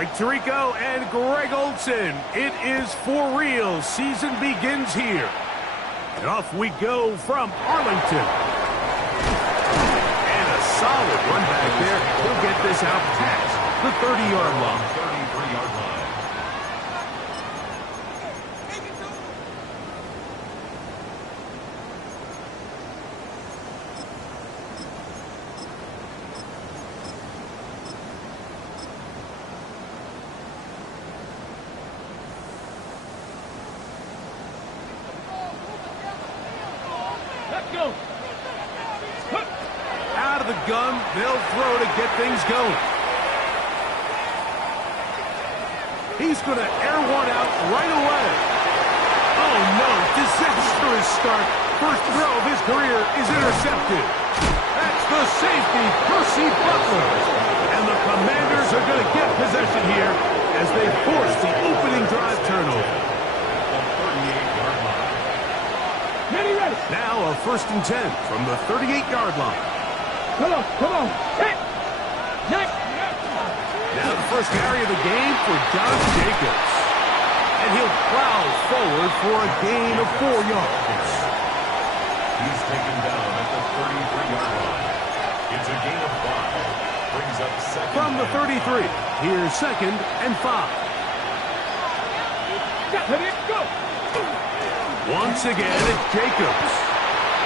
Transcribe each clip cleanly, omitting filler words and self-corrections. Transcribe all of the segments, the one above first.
Mike Tirico and Greg Olson. It is for real. Season begins here. And off we go from Arlington. And a solid run back there. He'll get this out past the 30-yard line. 33-yard line. Out of the gun, they'll throw to get things going. He's going to air one out right away. Oh no, disastrous start. First throw of his career is intercepted. That's the safety, Percy Butler. And the Commanders are going to get possession here as they force the opening drive turnover. Now a 1st and 10 from the 38-yard line. Come on. Hit. Now the first carry of the game for Josh Jacobs. And he'll plow forward for a gain of 4 yards. He's taken down at the 33-yard line. It's a gain of 5. Brings up second. From the 33, here's 2nd and 5. Go. Once again, it's Jacobs.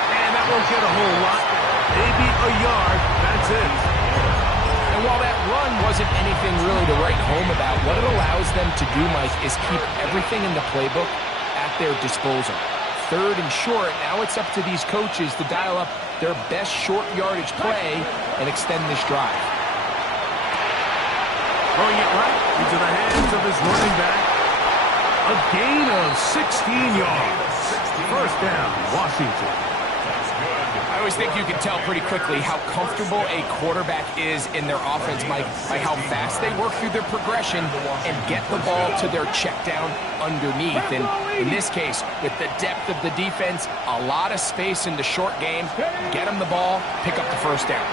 And that won't get a whole lot. Maybe a yard. That's it. And while that run wasn't anything really to write home about, what it allows them to do, Mike, is keep everything in the playbook at their disposal. 3rd and short, now it's up to these coaches to dial up their best short yardage play and extend this drive. Throwing it right into the hands of his running back. A gain of 16 yards. First down, Washington. I always think you can tell pretty quickly how comfortable a quarterback is in their offense, Mike, by how fast they work through their progression and get the ball to their check down underneath. And in this case, with the depth of the defense, a lot of space in the short game, get them the ball, pick up the first down.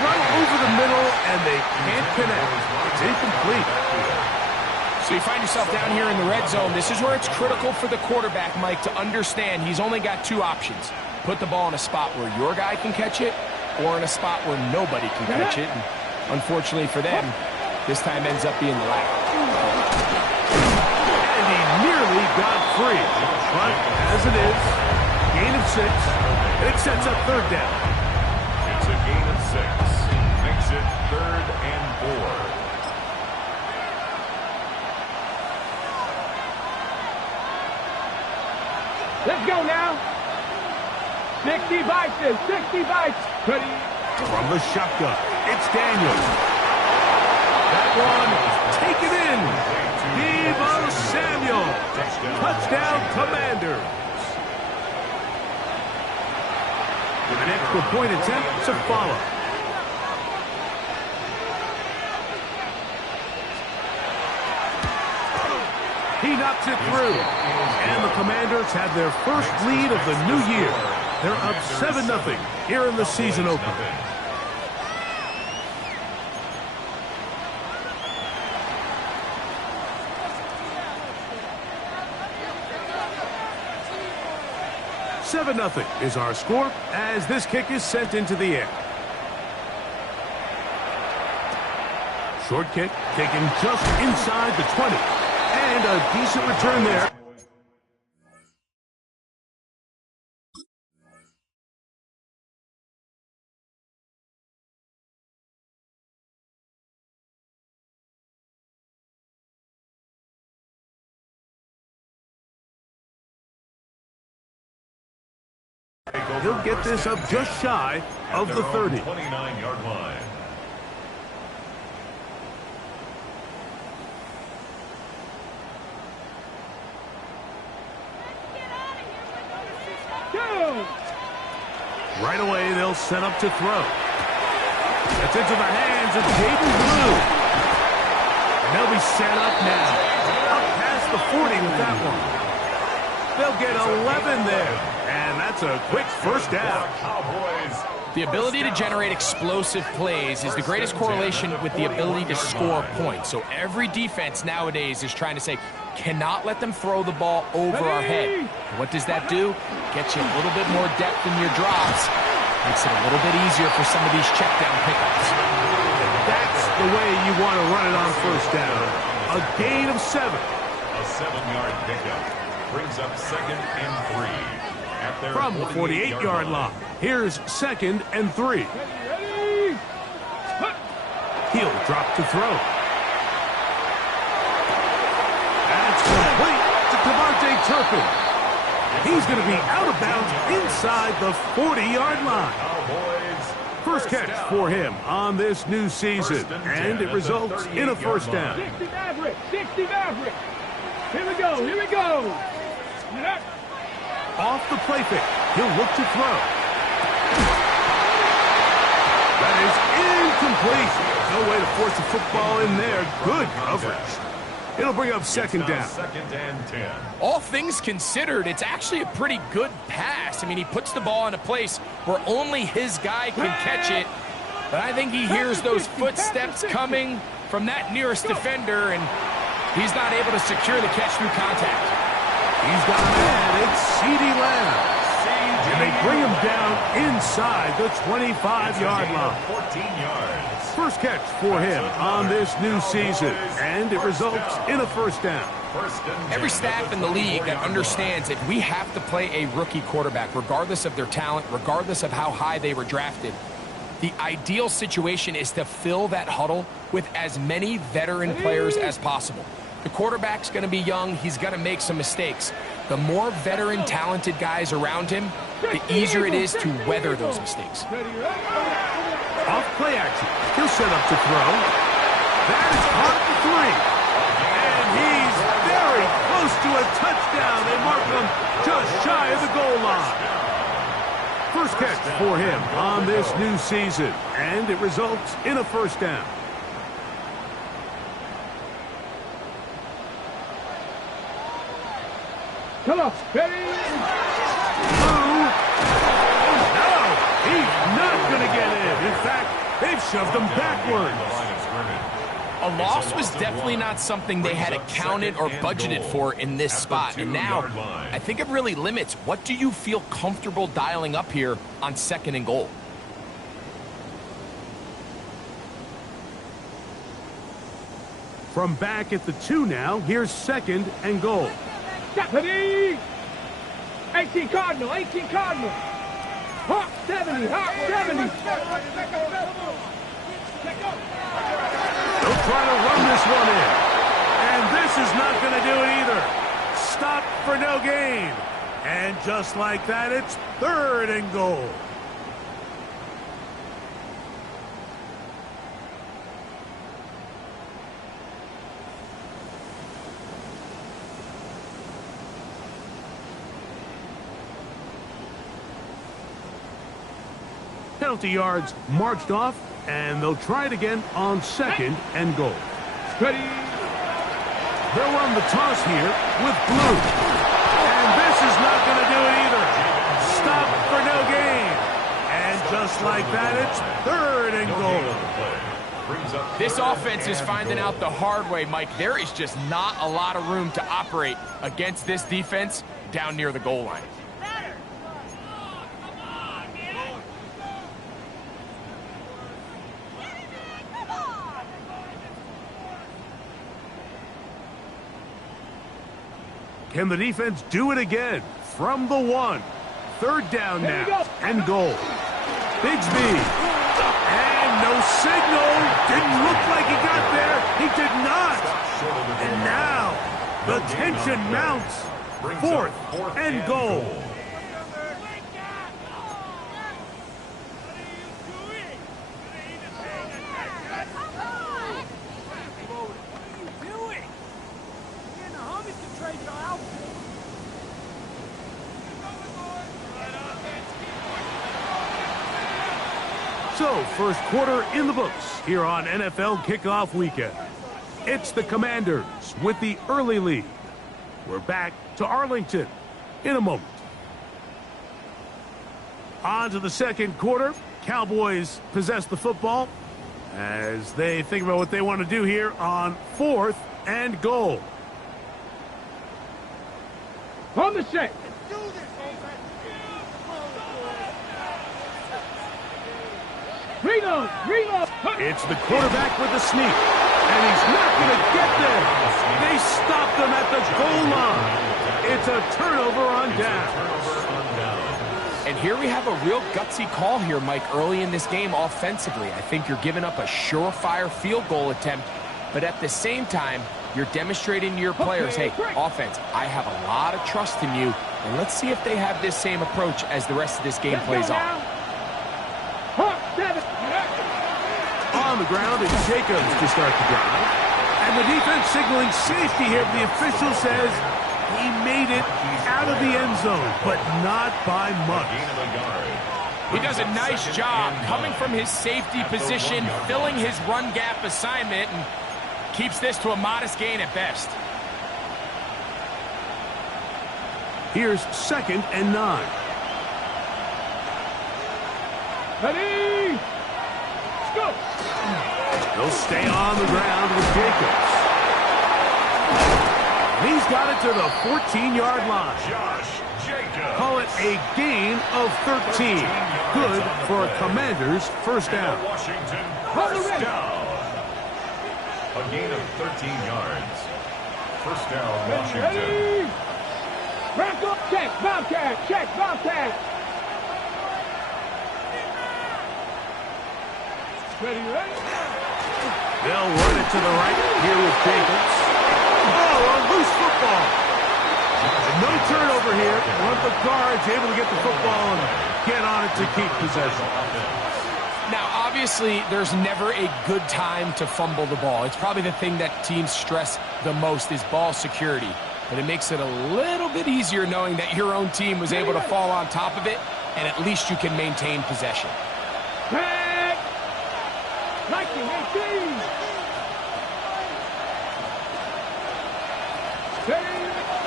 Run over the middle, and they can't connect. It's incomplete. So you find yourself down here in the red zone. This is where it's critical for the quarterback, Mike, to understand he's only got 2 options. Put the ball in a spot where your guy can catch it or in a spot where nobody can catch it. And unfortunately for them, this time ends up being the latter. And he nearly got free. But as it is, gain of 6. And it sets up 3rd down. It's a gain of 6. Makes it 3rd and 4. Let's go now. 60 bites. Ready. From the shotgun, it's Daniels. That one taken in. Deebo Samuel. Touchdown, Commanders. An extra point attempt to follow. He knocks it through. And the Commanders have their first lead of the new year. They're up 7-0 here in the season opener. $7-0 is our score as this kick is sent into the air. Short kick taken just inside the 20. And a decent return there. He'll get this up just shy of the 30. 29-yard line. Right away, they'll set up to throw. That's into the hands of Jaden Blue. And they'll be set up now. Up past the 40 with that one. They'll get 11 there. And that's a quick first down. Cowboys The ability to generate explosive plays is the greatest correlation with the ability to score points. So every defense nowadays is trying to say, cannot let them throw the ball over our head. What does that do? Gets you a little bit more depth in your drops. Makes it a little bit easier for some of these check down pickups. That's the way you want to run it on first down. A gain of 7. A 7-yard pickup brings up 2nd and 3. At their From the 48-yard line, here's 2nd and 3. He'll drop to throw. That's complete to Devontae Turpin. He's going to be out of bounds inside the 40-yard line. First catch for him on this new season, and it results in a first down. 60 Maverick, 60 Maverick. Here we go, here we go. Off the play fake, he'll look to throw. That is incomplete. No way to force the football in there. Good coverage. It'll bring up second down. 2nd and 10. All things considered, it's actually a pretty good pass. I mean, he puts the ball in a place where only his guy can catch it. But I think he hears those footsteps coming from that nearest defender, and he's not able to secure the catch through contact. He's got a man. It's CeeDee Lamb. And they bring him down inside the 25-yard line. 14 yards. First catch for him on this new season, and it results in a first down. Every staff in the league that understands that we have to play a rookie quarterback, regardless of their talent, regardless of how high they were drafted. The ideal situation is to fill that huddle with as many veteran players as possible. The quarterback's going to be young. He's going to make some mistakes. The more veteran, talented guys around him, the easier it is to weather those mistakes. Off play action. He'll set up to throw. That is caught for 3. And he's very close to a touchdown. They mark him just shy of the goal line. First catch for him on this new season, and it results in a first down. Come on, ready? No, he's not going to get in. In fact, they've shoved him backwards. A loss was definitely not something they had accounted or budgeted for in this spot. And now, I think it really limits. What do you feel comfortable dialing up here on 2nd and goal? From back at the 2 now, here's 2nd and goal. Deputy! 18 Cardinal, 18 Cardinal. Hawk 70, Hawk 70. They'll try to run this one in. And this is not going to do it either. Stop for no gain. And just like that, it's 3rd and goal. Penalty yards marched off, and they'll try it again on 2nd and goal. Ready? They'll run the toss here with blue. And this is not going to do it either. Stop for no gain. And just like that, it's 3rd and goal. This offense is finding out the hard way, Mike. There is just not a lot of room to operate against this defense down near the goal line. Can the defense do it again? From the 1. 3rd down now and goal. Bigsby. And no signal. Didn't look like he got there. He did not. And now the tension mounts. 4th and goal. So, first quarter in the books here on NFL Kickoff Weekend. It's the Commanders with the early lead. We're back to Arlington in a moment. On to the second quarter. Cowboys possess the football as they think about what they want to do here on 4th and goal. On the shake. Reload. It's the quarterback with the sneak, and he's not going to get there. They stopped him at the goal line. It's a turnover on down. And here we have a real gutsy call here, Mike, early in this game offensively. I think you're giving up a surefire field goal attempt, but at the same time, you're demonstrating to your players, hey, offense, I have a lot of trust in you, and let's see if they have this same approach as the rest of this game plays on. On the ground, it's Jacobs to start the drive. And the defense signaling safety here. The official says he made it out of the end zone, but not by much. He does a nice job coming from his safety position, filling his run gap assignment, and keeps this to a modest gain at best. Here's 2nd and 9. Ready? Let's go. They'll stay on the ground with Jacobs. And he's got it to the 14-yard line. Josh Jacobs. Call it a gain of 13. Good for a Commanders first down. Washington first down. A gain of 13 yards. First down, Washington. Ready? Back up. Check, Bobcat. Check, Bobcat. Ready? They'll run it to the right here with Jacobs. Oh, a loose football. No turnover here. One of the guards able to get the football and get on it to keep possession. Now, obviously, there's never a good time to fumble the ball. It's probably the thing that teams stress the most is ball security. But it makes it a little bit easier knowing that your own team was able to fall on top of it, and at least you can maintain possession. Back. 1918.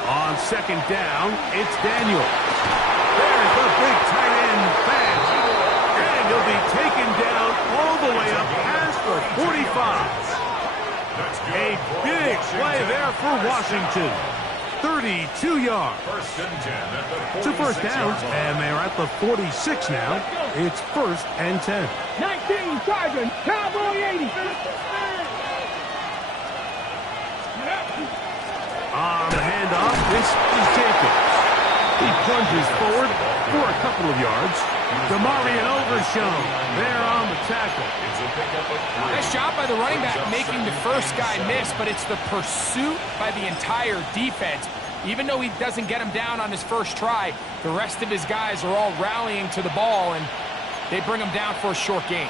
On 2nd down, it's Daniel. There's the big tight end pass. And he'll be taken down all the way up past the 45. A big play there for Washington. 32 yards. First and 10 at the 2 first downs, and they're at the 46 now. It's 1st and 10. 19 Sergeant. Cowboy 80. On the handoff, this is Jacobs. He plunges forward for a couple of yards. DeMarion Overshown there on the tackle. It's a pickup of 3. Nice job by the running back making the first guy miss, but it's the pursuit by the entire defense. Even though he doesn't get him down on his first try, the rest of his guys are all rallying to the ball, and they bring him down for a short gain.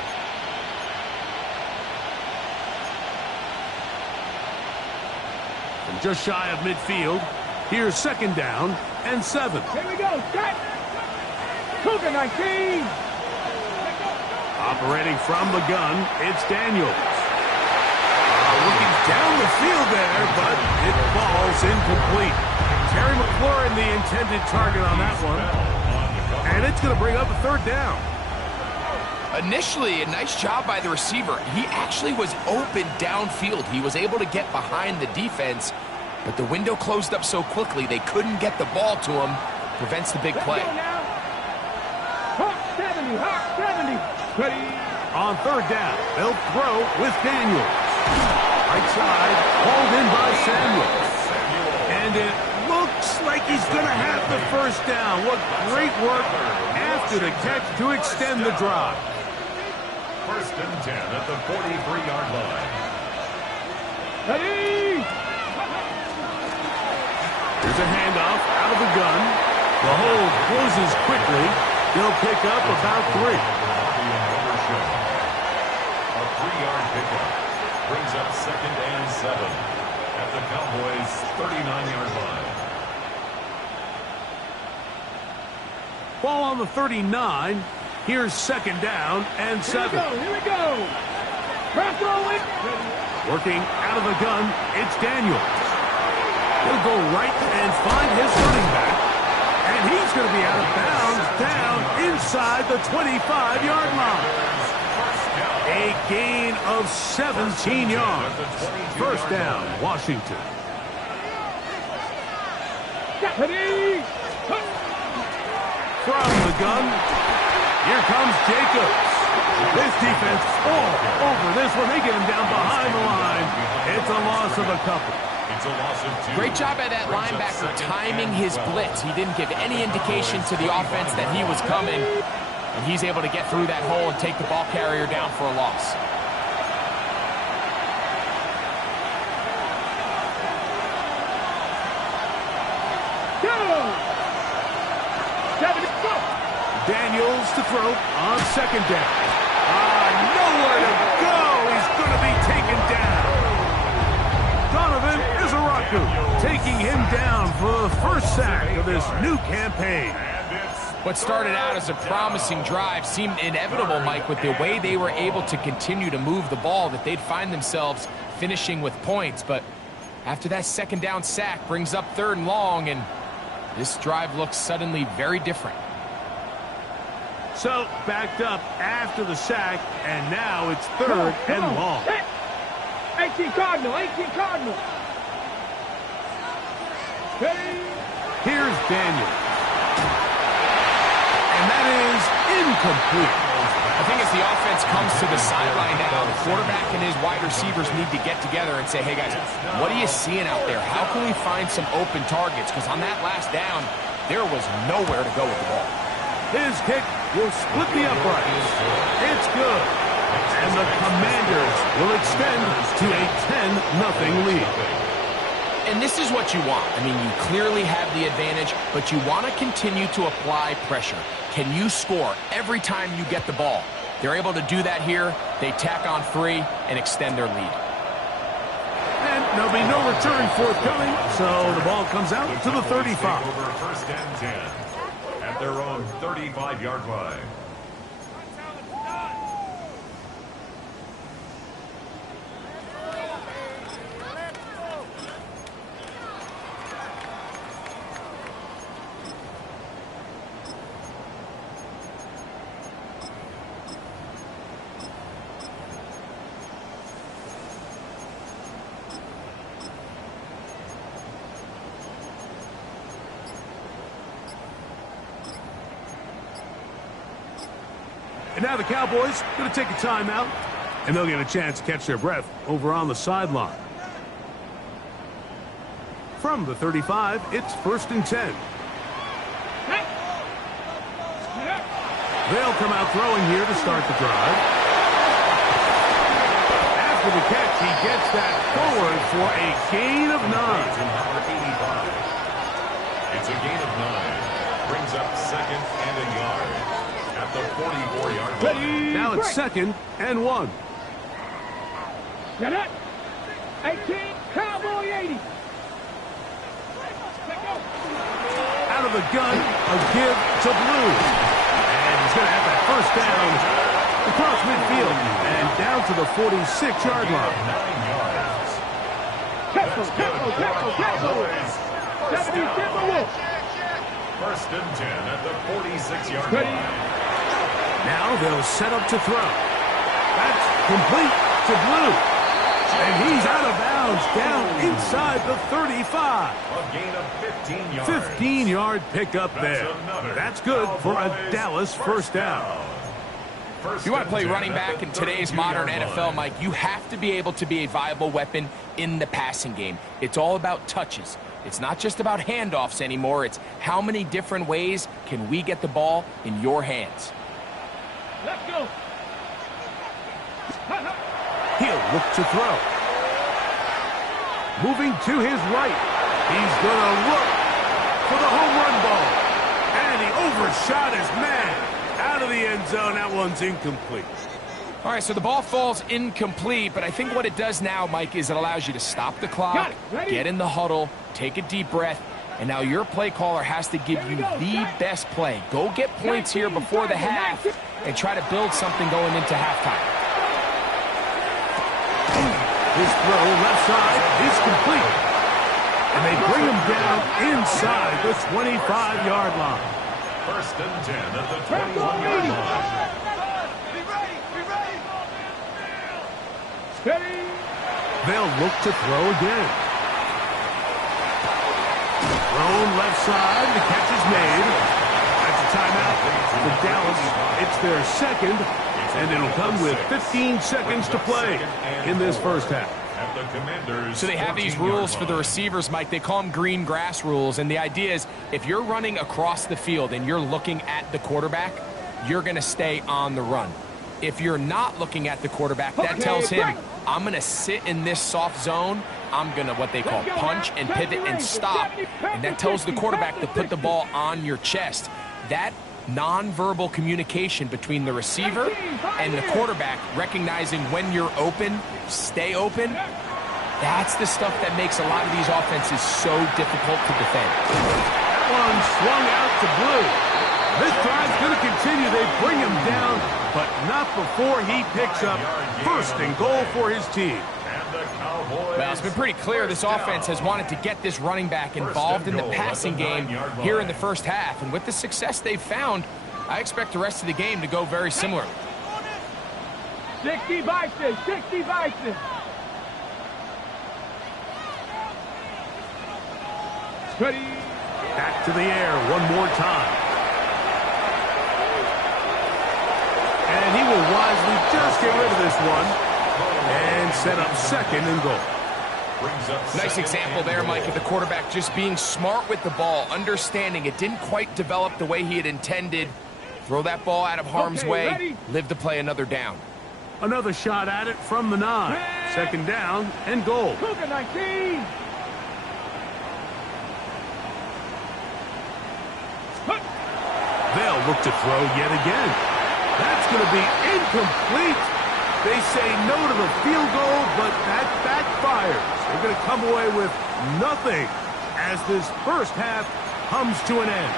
From just shy of midfield, here's 2nd down and 7. Here we go. Set. Cougar 19. Operating from the gun, it's Daniels. Looking down the field there, but it falls incomplete. Terry McLaurin, the intended target on that one. And it's going to bring up a 3rd down. Initially, a nice job by the receiver. He actually was open downfield. He was able to get behind the defense, but the window closed up so quickly they couldn't get the ball to him. Prevents the big play. Hawk 70. Hawk 70. Ready? On 3rd down, they'll throw with Daniels. Right side, hauled in by Samuel. And it looks like he's going to have the first down. What great work after the catch to extend the drive. First and 10 at the 43-yard line. Ready? Here's a handoff out of the gun. The hold closes quickly. They'll pick up about 3. A 3-yard pickup brings up 2nd and 7 at the Cowboys' 39-yard line. Ball on the 39. Here's 2nd down and 7. Here we go. Press rolling. Working out of the gun, it's Daniels. He'll go right and find his running back. And he's going to be out of bounds down inside the 25-yard line. A gain of 17 yards. First down, Washington. From the gun, here comes Jacobs. This defense all over this one. They get him down behind the line. It's a loss of a couple. It's a loss of 2. Great job by that linebacker timing his blitz. He didn't give any indication to the offense that he was coming, and he's able to get through that hole and take the ball carrier down for a loss. Daniels to throw on second down. Nowhere to go. He's going to be taken down. Donovan Izaraku taking him down for the first sack of this new campaign. What started out as a promising drive seemed inevitable, Mike, with the way they were able to continue to move the ball, that they'd find themselves finishing with points. But after that second down sack brings up 3rd and long, and this drive looks suddenly very different. So, backed up after the sack, and now it's 3rd and long. 18 Cardinal, 18 Cardinal. Here's Daniel. And that is incomplete. I think as the offense comes to the sideline now, the quarterback and his wide receivers need to get together and say, hey guys, what are you seeing out there? How can we find some open targets? Because on that last down, there was nowhere to go with the ball. His kick will split the uprights. It's good. And the Commanders will extend to a 10-0 lead. And this is what you want. I mean, you clearly have the advantage, but you want to continue to apply pressure. Can you score every time you get the ball? They're able to do that here. They tack on 3 and extend their lead. And there'll be no return forthcoming, so the ball comes out to the 35. Over 1st and 10 at their own 35-yard line. And now the Cowboys going to take a timeout, and they'll get a chance to catch their breath over on the sideline. From the 35, it's 1st and 10. They'll come out throwing here to start the drive. After the catch, he gets that forward for a gain of 9. It's a gain of 9. Brings up 2nd and a yard. At the 44-yard line. Now it's 2nd and 1. Got it. 18, Cowboy 80. Out of the gun, a give to Blue. And he's going to have that first down across midfield and down to the 46-yard line. 9 yards. 1st and 10 at the 46-yard line. Now they'll set up to throw. That's complete to Blue. And he's out of bounds down inside the 35. A gain of 15 yards. 15-yard pickup there. That's good for a Dallas first down. If you want to play running back in today's modern NFL, Mike, you have to be able to be a viable weapon in the passing game. It's all about touches. It's not just about handoffs anymore. It's how many different ways can we get the ball in your hands. Let's go. He'll look to throw. Moving to his right. He's going to look for the home run ball. And he overshot his man. Out of the end zone. That one's incomplete. All right, so the ball falls incomplete, but I think what it does now, Mike, is it allows you to stop the clock, get in the huddle, take a deep breath, and now your play caller has to give you the best play. Go get points here before the half and try to build something going into halftime. His throw left side is complete. And they bring him down inside the 25-yard line. First and 10 at the 21-yard line. Steady. They'll look to throw again. Thrown left side. The catch is made. That's a timeout for Dallas. It's their second, and it'll come with 15 seconds to play in this first half. So they have these rules for the receivers, Mike. They call them green grass rules, and the idea is if you're running across the field and you're looking at the quarterback, you're going to stay on the run. If you're not looking at the quarterback, that tells him, I'm going to sit in this soft zone. I'm going to what they call punch and pivot and stop. And that tells the quarterback to put the ball on your chest. That nonverbal communication between the receiver and the quarterback, recognizing when you're open, stay open, that's the stuff that makes a lot of these offenses so difficult to defend. That one swung out to Blue. This drive's going to continue. They bring him down, but not before he picks up first and goal for his team. Well, it's been pretty clear this offense has wanted to get this running back involved in the passing game here in the first half. And with the success they've found, I expect the rest of the game to go very similar. 60 Bison, 60 Bison. Steady. Back to the air one more time. And he will wisely just get rid of this one and set up second and goal. Nice example there, Mike, of the quarterback just being smart with the ball, understanding it didn't quite develop the way he had intended. Throw that ball out of harm's way, live to play another down. Another shot at it from the 9. Second down and goal. Cougar 19. They'll look to throw yet again. That's going to be incomplete. They say no to the field goal, but that backfires. They're going to come away with nothing as this first half comes to an end.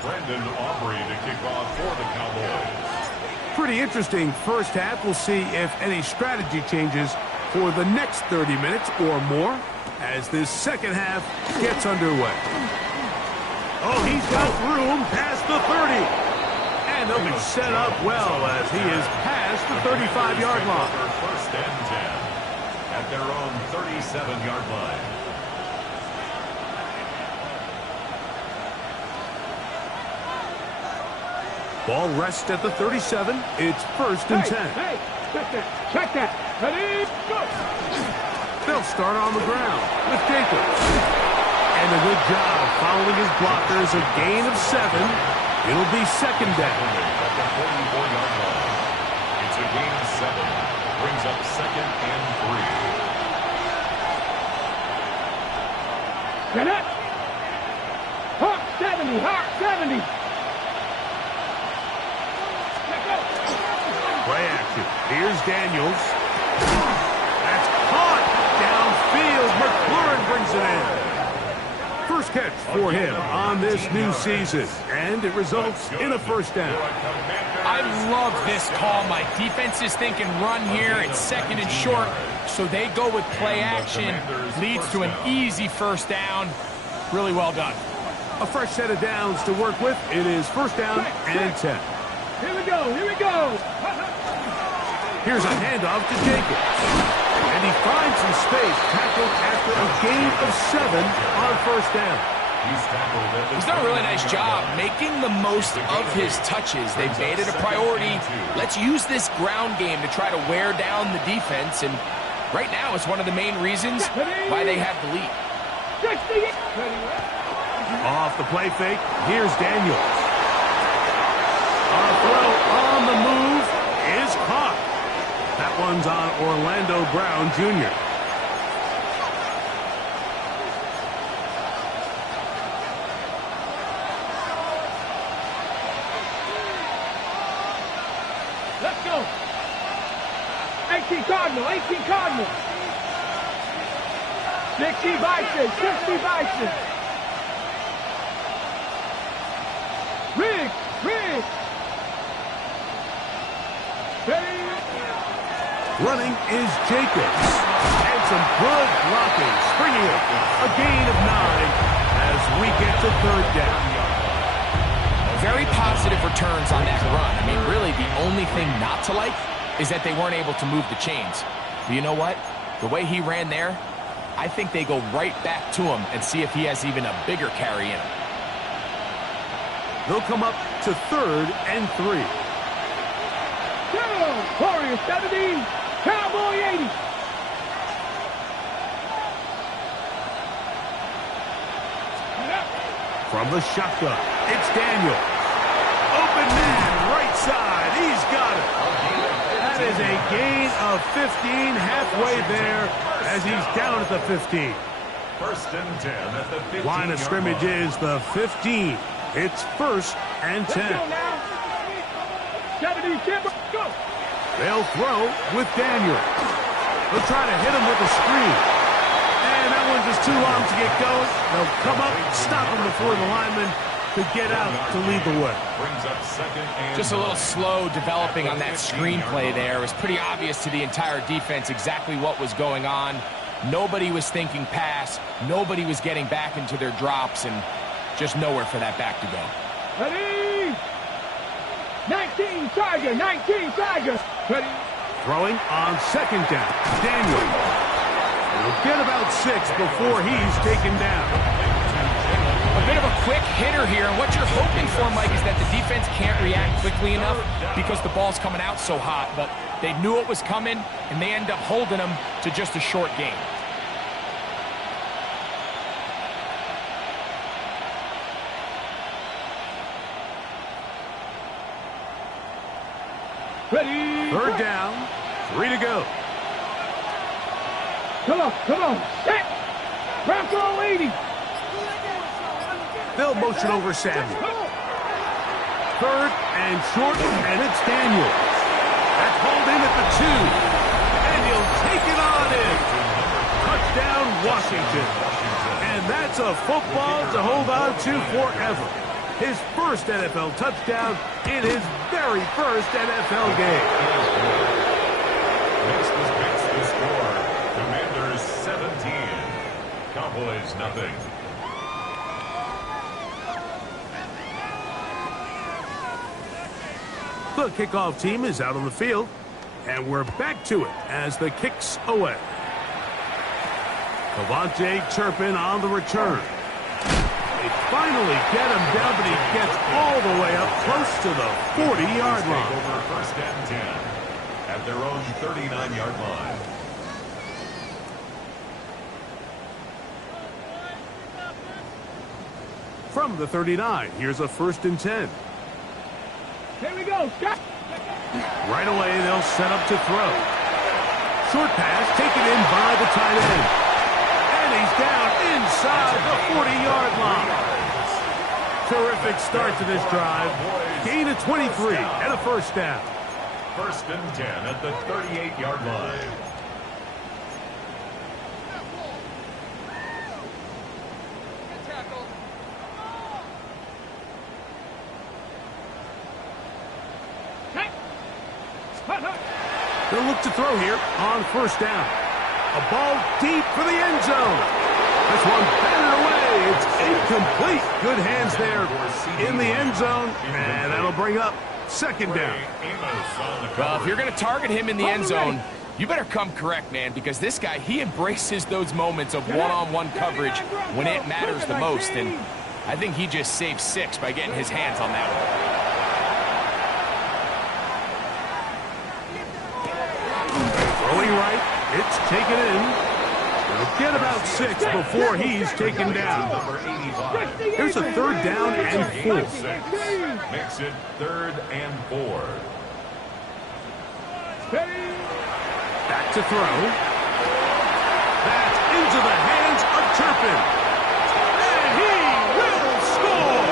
Brandon Aubrey to kick off for the Cowboys. Pretty interesting first half. We'll see if any strategy changes for the next 30 minutes or more as this second half gets underway. Oh, he's got room past the 30. And they'll be set up well as he is past the 35-yard line. First and 10 at their own 37-yard line. Ball rests at the 37. It's first and 10. Hey, check that. Ready, go. They'll start on the ground with Jacobs. And a good job following his blockers, a gain of 7. It'll be second down. At the 44-yard line. It's a gain of 7. Brings up second and 3. Get it. Hawk 70, Hawk 70. Play action. Here's Daniels. That's caught downfield. McLaurin brings it in. First catch for him on this new season, and it results in a first down. I love this call, Mike. Defense is thinking run here. It's second and short, so they go with play action. Leads to an easy first down. Really well done. A fresh set of downs to work with. It is first down and 10. Here we go, here we go. Here's a handoff to Jacobs. And he finds some space, tackled after a gain of 7 on first down. He's done a really nice job making the most of his touches. They've made it a priority. Let's use this ground game to try to wear down the defense. And right now, it's one of the main reasons why they have the lead. Off the play fake, here's Daniels. A throw on the move is caught. That one's on Orlando Brown, Jr. Let's go. 18 Cardinal, 18 Cardinal. 60 Bison, 60 Bison. Rig. Running is Jacobs. And some good blocking. Springing it. A gain of 9 as we get to third down. Very positive returns on that run. I mean, really, the only thing not to like is that they weren't able to move the chains. But you know what? The way he ran there, I think they go right back to him and see if he has even a bigger carry in him. They'll come up to 3rd and 3. Warriors 70, Cowboy 80. From the shotgun, it's Daniel. Open man, right side. He's got it. That is a gain of 15, halfway there as he's down at the 15. 1st and 10 at the 15. Line of scrimmage is the 15. It's 1st and 10. Let's go now. 70, Timber, go. They'll throw with Daniel. They'll try to hit him with a screen. And that one's just too long to get going. They'll come up, stop him before the lineman could get out to lead the way. Brings up 2nd and Just a little slow developing on that screenplay there. It was pretty obvious to the entire defense exactly what was going on. Nobody was thinking pass. Nobody was getting back into their drops, and just nowhere for that back to go. Ready? 19 Tiger, 19 Tiger. Ready? Throwing on 2nd down. Daniel. He'll get about 6 before he's taken down. A bit of a quick hitter here, and what you're hoping for, Mike, is that the defense can't react quickly enough because the ball's coming out so hot, but they knew it was coming, and they end up holding them to just a short game. Ready? 3rd down, 3 to go. Come on. Set. Bronco 80. They'll motion over Samuel. 3rd and short, and it's Daniel. That's hauled in at the 2. And he'll take it on in. Touchdown, Washington. And that's a football to hold on to forever. His first NFL touchdown in his very first NFL game. Next is the score. Commanders 17. Cowboys nothing. The kickoff team is out on the field, and we're back to it as the kick's away. Devontae Turpin on the return. They finally get him down, but he gets all the way up close to the 40-yard line. Over 1st and 10 at their own 39-yard line. From the 39, here's a 1st and 10. Here we go, Scott. Right away, they'll set up to throw. Short pass taken in by the tight end. And he's down inside the 40-yard line. Terrific start to this drive. Gain of 23 and a 1st down. 1st and 10 at the 38-yard line. They'll look to throw here on 1st down. A ball deep for the end zone. This one batted away. It's incomplete. Good hands there in the end zone. And that'll bring up 2nd down. Well, if you're going to target him in the end zone, you better come correct, man, because this guy, he embraces those moments of one-on-one coverage when it matters the most. And I think he just saved 6 by getting his hands on that one. Throwing right, it's taken in. They'll get about 6 before he's taken down. Here's a 3rd down and 4. Makes it 3rd and 4. Back to throw. That's into the hands of Turpin. And he will score!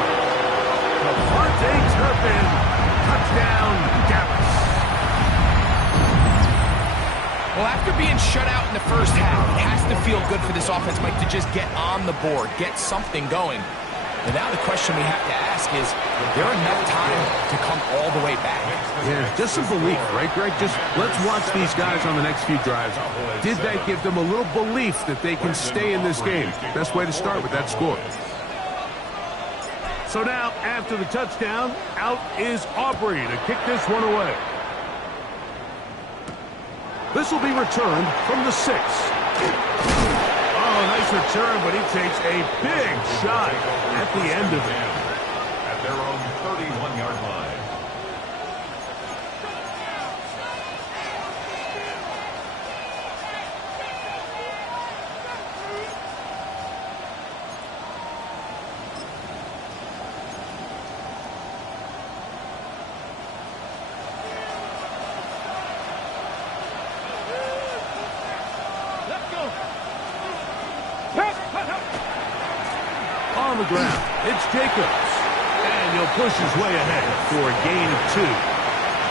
Devontae Turpin. Touchdown, Dallas. Well, after being shut out in the first half, it has to feel good for this offense, Mike, to just get on the board, get something going. And now the question we have to ask is there enough time to come all the way back? Yeah, just some belief, right, Greg? Just let's watch these guys on the next few drives. Did that give them a little belief that they can stay in this game? Best way to start with that score. So now, after the touchdown, out is Aubrey to kick this one away. This will be returned from the 6. Oh, nice return, but he takes a big shot at the end of it. At their own 31-yard line. On the ground, it's Jacobs. And he'll push his way ahead for a gain of 2.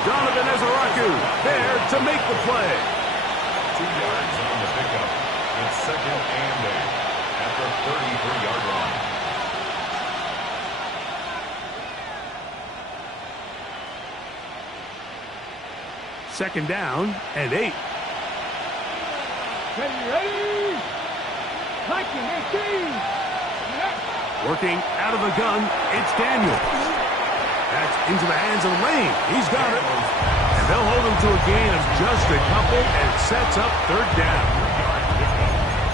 Donovan Ezaraku there to make the play. 2 yards on the pickup. It's 2nd and 8 at the 33-yard line. Second down and 8. Ready? 19, 18. Working out of the gun, it's Daniel. That's into the hands of Lane. He's got it. And they'll hold him to a gain of just a couple and sets up 3rd down.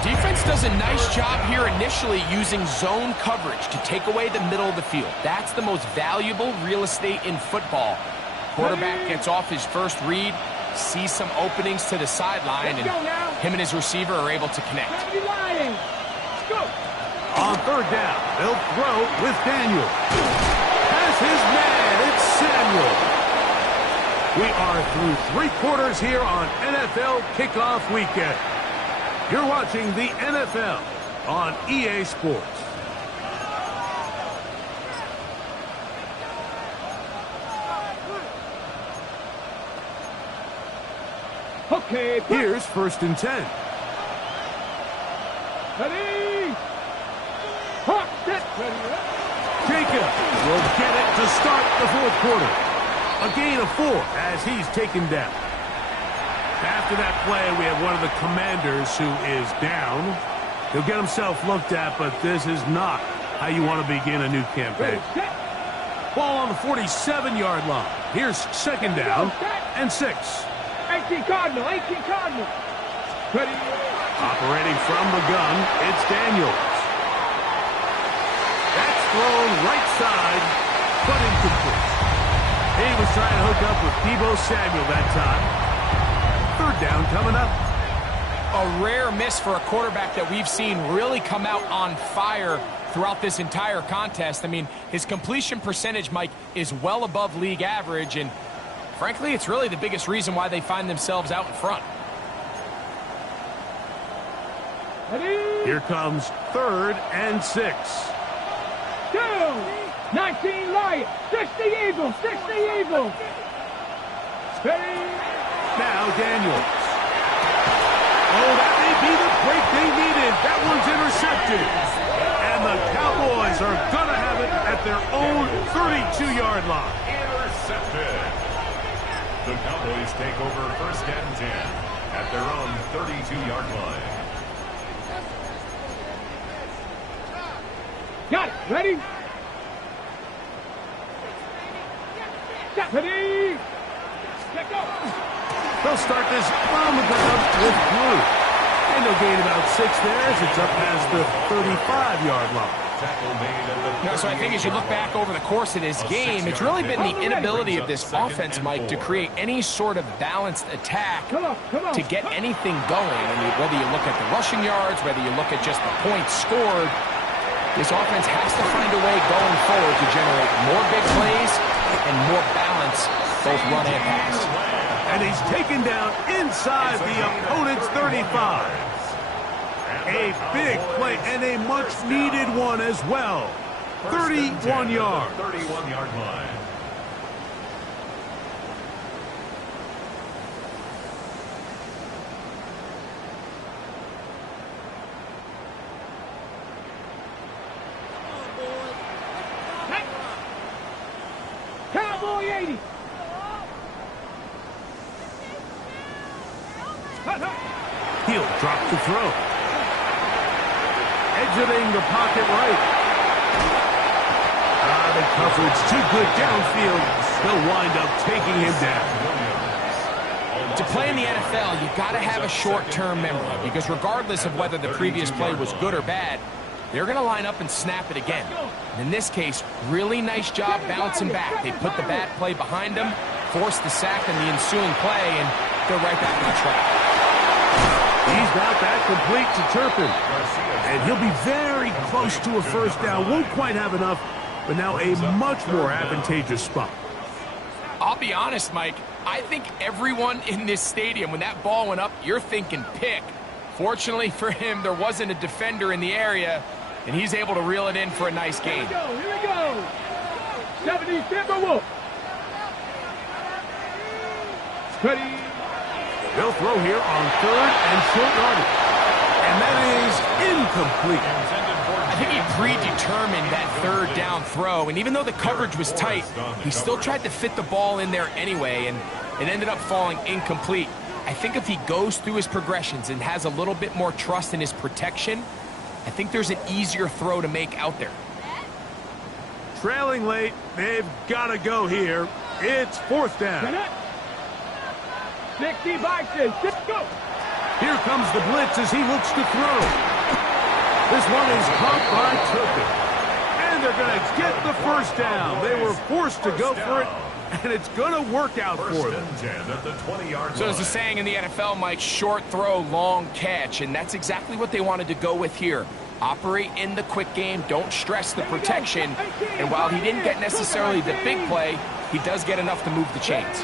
Defense does a nice job here initially using zone coverage to take away the middle of the field. That's the most valuable real estate in football. Quarterback gets off his first read, sees some openings to the sideline, and him and his receiver are able to connect. Let's go. On 3rd down, they'll throw with Daniel. Has his man, it's Samuel. We are through 3 quarters here on NFL Kickoff Weekend. You're watching the NFL on EA Sports. Okay, Here's 1st and 10. ready? Hawk, set. Jacob will get it to start the 4th quarter. A gain of 4 as he's taken down. After that play, we have one of the commanders who is down. He'll get himself looked at, but this is not how you want to begin a new campaign. Ball on the 47-yard line. Here's 2nd down and 6. 18 Cardinal, 18 Cardinal. Ready? Operating from the gun, it's Daniels. That's thrown right side, but incomplete. He was trying to hook up with Deebo Samuel that time. 3rd down coming up. A rare miss for a quarterback that we've seen really come out on fire throughout this entire contest. I mean, his completion percentage, Mike, is well above league average, and frankly, it's really the biggest reason why they find themselves out in front. Ready? Here comes 3rd and 6. 2. 19 Lions. 60 Eagles. 60 Eagles. Ready? Now Daniels. Oh, that may be the break they needed. That one's intercepted. And the Cowboys are going to have it at their own 32-yard line. Intercepted. The Cowboys take over 1st and 10 at their own 32-yard line. Got it. Ready? Set. Ready? Let go. They'll start this on the ground with Blue. And they'll gain about 6 there as it's up past the 35-yard line. So I think as you look back over the course of this game, it's really been the inability of this offense, Mike, to create any sort of balanced attack to get anything going. I mean, whether you look at the rushing yards, whether you look at just the points scored, this offense has to find a way going forward to generate more big plays and more balance, both run and pass. And he's taken down inside the opponent's 35. A big play and a much-needed one as well. 31 yards. 31-yard line. Cowboy 80. He'll drop the throw. Exiting the pocket right. The coverage too good downfield. He'll wind up taking him down. To play in the NFL, you've got to have a short-term memory because regardless of whether the previous play was good or bad, they're going to line up and snap it again. And in this case, really nice job bouncing back. They put the bad play behind them, forced the sack in the ensuing play, and they're right back on track. He's got that complete to Turpin. And he'll be very close to a first down. Won't quite have enough, but now a much more advantageous spot. I'll be honest, Mike. I think everyone in this stadium, when that ball went up, you're thinking pick. Fortunately for him, there wasn't a defender in the area, and he's able to reel it in for a nice gain. Here we go. 70 Timberwolf. Steady. They'll throw here on third and short yardage. And that is incomplete. I think he predetermined that third down throw, and even though the coverage was tight, he still tried to fit the ball in there anyway, and it ended up falling incomplete. I think if he goes through his progressions and has a little bit more trust in his protection, I think there's an easier throw to make out there. Trailing late, they've got to go here. It's fourth down. 60 boxes. Let's go. Here comes the blitz as he looks to throw. This one is caught by Turpin. And they're going to get the first down. They were forced to go for it, and it's going to work out for them. So there's a saying in the NFL, Mike, short throw, long catch, and that's exactly what they wanted to go with here. Operate in the quick game, don't stress the protection, and while he didn't get necessarily the big play, he does get enough to move the chains.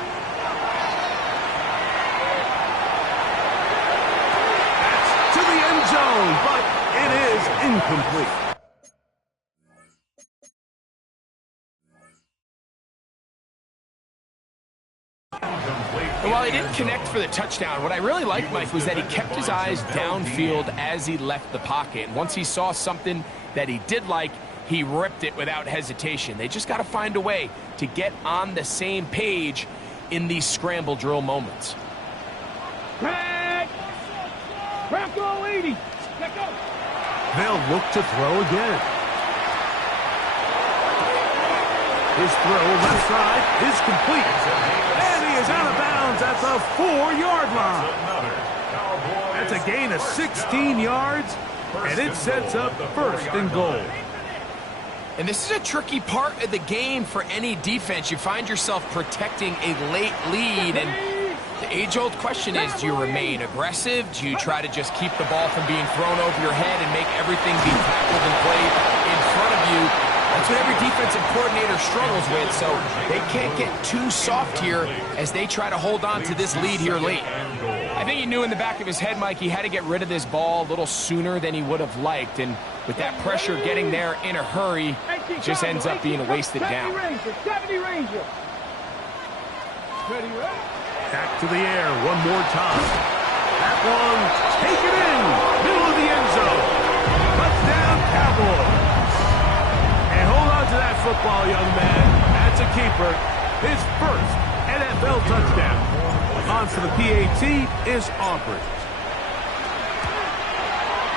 To the end zone, but it is incomplete. And while he didn't connect for the touchdown, what I really liked, Mike, was that he kept his eyes downfield as he left the pocket. And once he saw something that he did like, he ripped it without hesitation. They just got to find a way to get on the same page in these scramble drill moments. Bronco 80. Let go. They'll look to throw again. His throw left side is complete. And he is out of bounds at the 4-yard line. That's a gain of 16 yards, and it sets up first and goal. And this is a tricky part of the game for any defense. You find yourself protecting a late lead, and the age-old question is, do you remain aggressive? Do you try to just keep the ball from being thrown over your head and make everything be tackled and played in front of you? That's what every defensive coordinator struggles with, so they can't get too soft here as they try to hold on to this lead here late. I think he knew in the back of his head, Mike, he had to get rid of this ball a little sooner than he would have liked, and with that pressure getting there in a hurry, it just ends up being a wasted down. 70 Ranger. Back to the air one more time. That one, take it in, middle of the end zone. Touchdown, Cowboys. And hold on to that football, young man. That's a keeper. His first NFL touchdown. On for the PAT is Aubrey.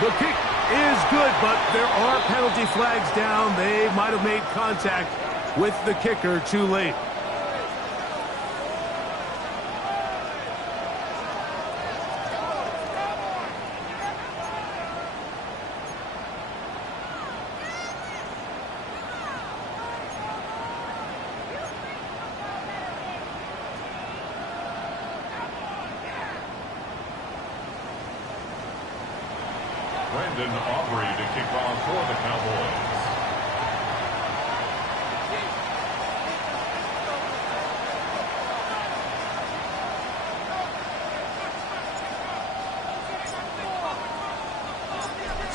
The kick is good, but there are penalty flags down. They might have made contact with the kicker too late. Aubrey to kick off for the Cowboys.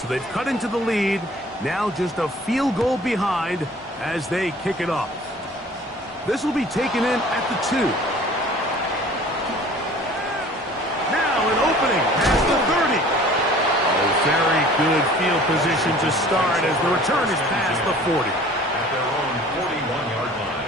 So they've cut into the lead. Now just a field goal behind as they kick it off. This will be taken in at the 2. Now an opening past the 30. Very good field position to start as the return is past the 40. At their own 41-yard line.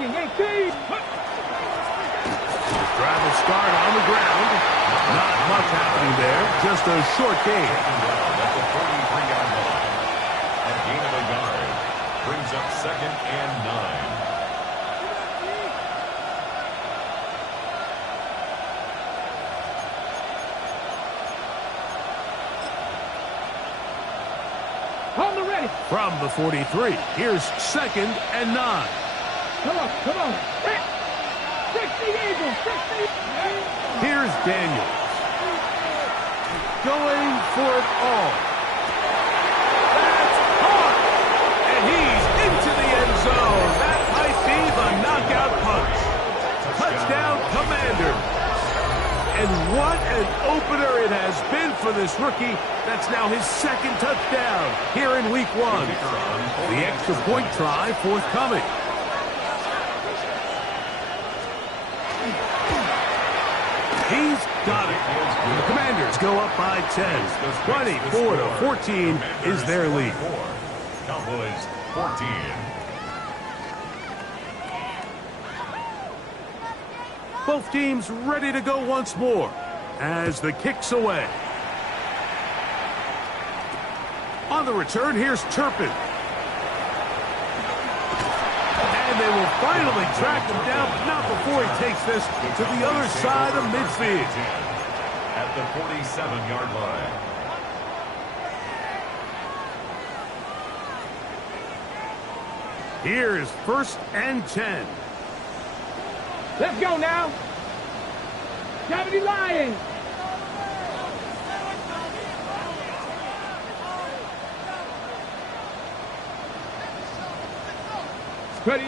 blocking, 18. Drive will start on the ground. Not much happening there. Just a short gain. At the 43-yard line. A gain of a yard. Brings up 2nd and 9. On the ready. From the 43, here's 2nd and 9. Come on, come on. 60 Eagles, 60. Here's Daniels. Going for it all. That's caught. And he's into the end zone. That might be the knockout punch. Touchdown, Commanders. And what an opener it has been for this rookie. That's now his 2nd touchdown here in Week 1. The extra point try forthcoming. He's got it. The Commanders go up by 10. 24-14 is their lead. Cowboys 14. Both teams ready to go once more as the kick's away. On the return, here's Turpin. And they will finally track him down, but not before he takes this to the other side of midfield. At the 47-yard line. Here's 1st and 10. Let's go now. 70 Lions. Ready.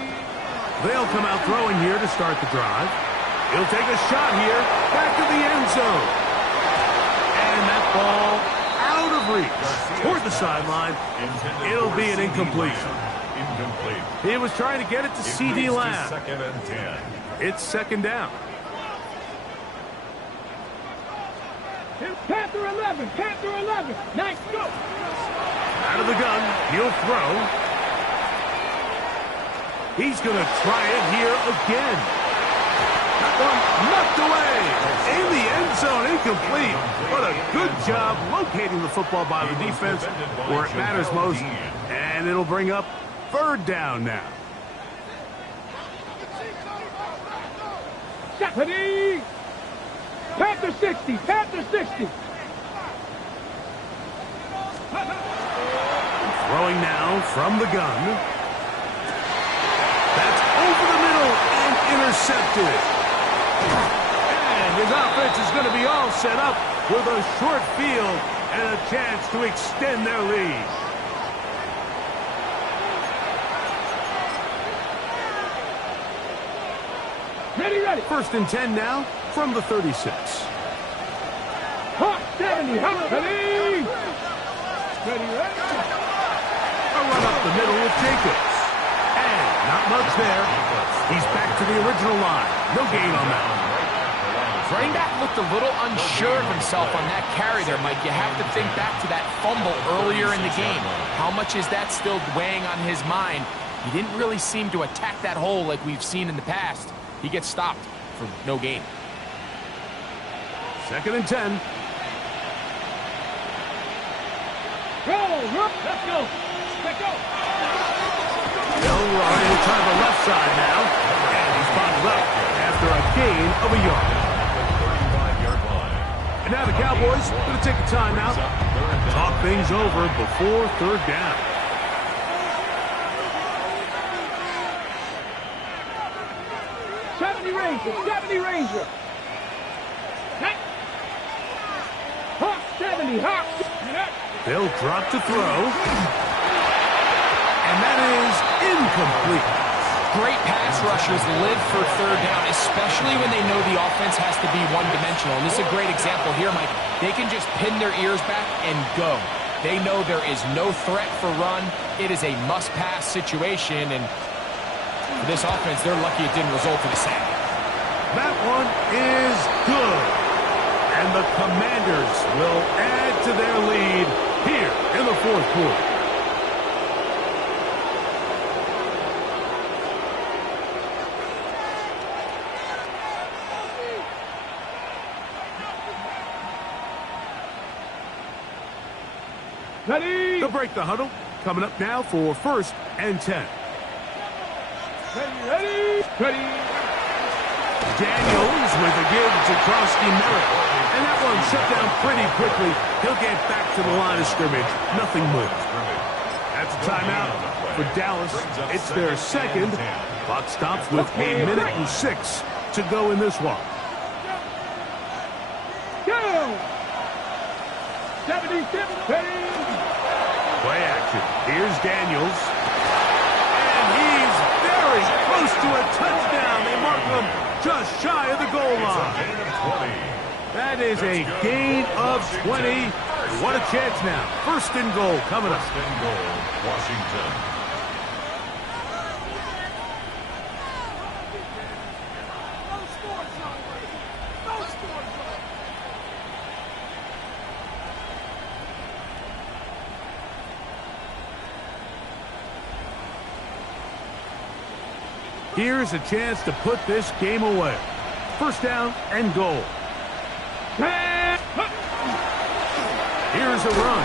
They'll come out throwing here to start the drive. He'll take a shot here, back to the end zone. And that ball out of reach toward the sideline. It'll be an incompletion. Incomplete. He was trying to get it to C.D. Lamb. 2nd and 10. It's 2nd down. Panther 11, Panther 11. Nice go. Out of the gun, he'll throw. He's going to try it here again. That one knocked away. In the end zone, incomplete. But a good job locating the football by the defense where it matters most. And it'll bring up 3rd down now. Stephanie. Panther 60, Panther 60. Throwing now from the gun. That's over the middle and intercepted. And his offense is going to be all set up with a short field and a chance to extend their lead. Ready, ready. 1st and 10 now from the 36. Hawk 70, Hawk 70. Ready, ready. A run up the middle with Jacobs. And not much there. He's back to the original line. No gain on that one. Running back looked a little unsure of himself on that carry there, Mike. You have to think back to that fumble earlier in the game. How much is that still weighing on his mind? He didn't really seem to attack that hole like we've seen in the past. He gets stopped for no gain. 2nd and 10. Go, let's go. Let's go. They'll run into the left side now. And he's bottled up after a gain of a yard. 35-yard line. And now the Cowboys going to take a timeout. Talk things over before 3rd down. Ranger. Hawk 70, Hawk. They'll drop to throw. And that is incomplete. Great pass rushers live for 3rd down, especially when they know the offense has to be one-dimensional. And this is a great example here, Mike. They can just pin their ears back and go. They know there is no threat for run. It is a must-pass situation, and for this offense, they're lucky it didn't result in a sack. That one is good. And the Commanders will add to their lead here in the 4th quarter. Ready. They'll break the huddle. Coming up now for 1st and 10. Ready. Ready. Daniels with a give to Krosky Merritt. And that one shut down pretty quickly. He'll get back to the line of scrimmage. Nothing more. That's a timeout for Dallas. It's their second. Clock stops with 1:06 to go in this one. Go. 77. Ready. Play action. Here's Daniels. And he's very close to a touchdown. They mark him just shy of the goal line. That is a gain of 20. What a chance now. 1st and goal coming up. 1st and goal, Washington. Here's a chance to put this game away. 1st down and goal. Here's a run.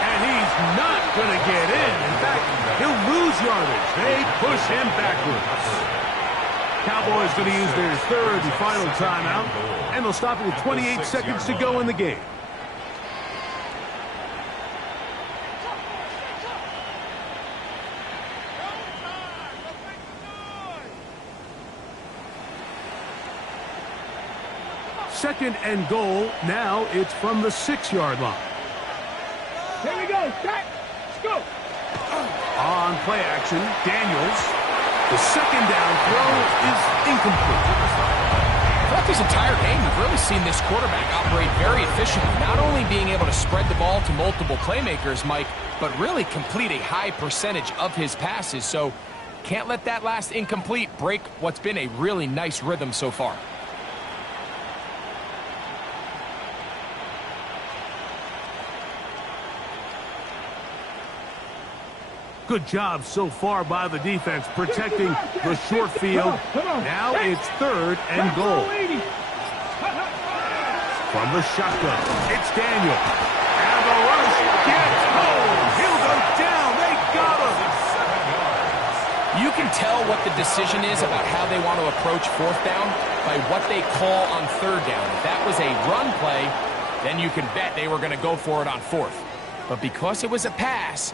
And he's not going to get in. In fact, he'll lose yardage. They push him backwards. Cowboys going to use their 3rd and final timeout. And they'll stop it with 28 seconds to go in the game. Second and goal. Now it's from the 6-yard line. Here we go. Set. Let's go. On play action, Daniels. The 2nd down throw is incomplete. Throughout this entire game, we've really seen this quarterback operate very efficiently, not only being able to spread the ball to multiple playmakers, Mike, but really complete a high percentage of his passes. So can't let that last incomplete break what's been a really nice rhythm so far. Good job so far by the defense protecting the short field. Now it's 3rd and goal. From the shotgun, it's Daniel. And the rush gets home. He'll go down. They got him. You can tell what the decision is about how they want to approach 4th down by what they call on 3rd down. If that was a run play, then you can bet they were going to go for it on 4th. But because it was a pass,